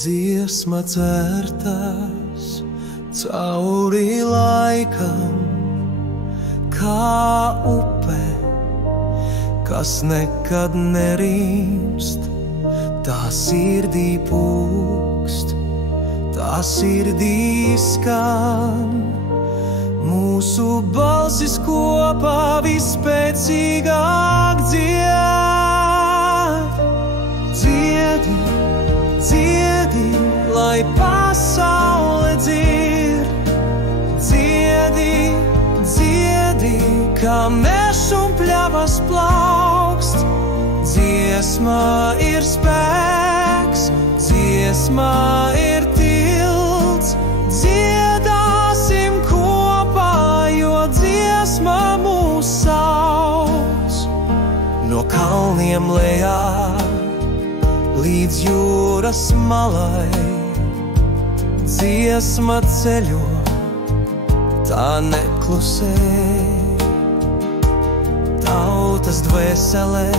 dziesma certas cauri laikam, kā upe, kas nekad nerimst, tā sirdī pūkst, tā sirdī skan. Mūsu balsis kopā vispēcīgāk dzied. Dziedi, dziedi, lai pasaule dzird. Dziedi, dziedi, kā mežs un pļavas plaukst. Dziesma ir spēks, dziesma ir tilts. Dziedāsim kopā, jo dziesma mūs sauc. No kalniem lejā līdz jūras malai, dziesma ceļo, tā neklusē. Tautas dvēselē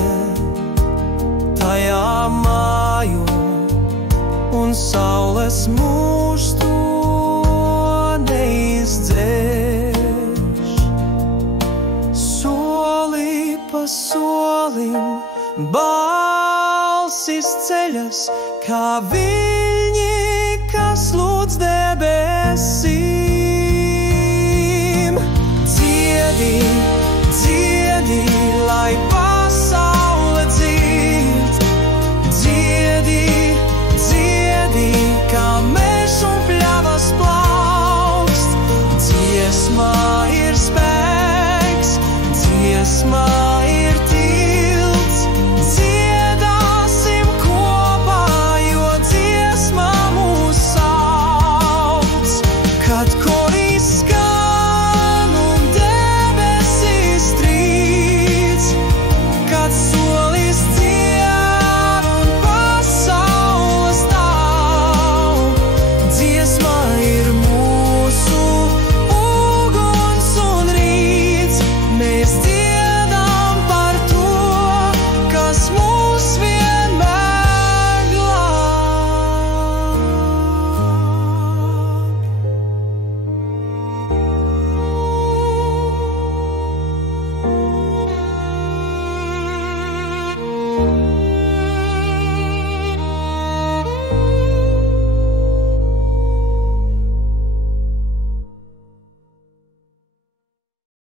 tajā mājo, un saules mūžs to neizdzēš. Soli pa solim balsis ceļas, kā viļņi, kas lūdz debesīm. Dziedi, dziedi, lai pasaule dzird. Dziedi, dziedi, kā mežs un pļavas plaukst. Dziesmā ir spēks, dziesmā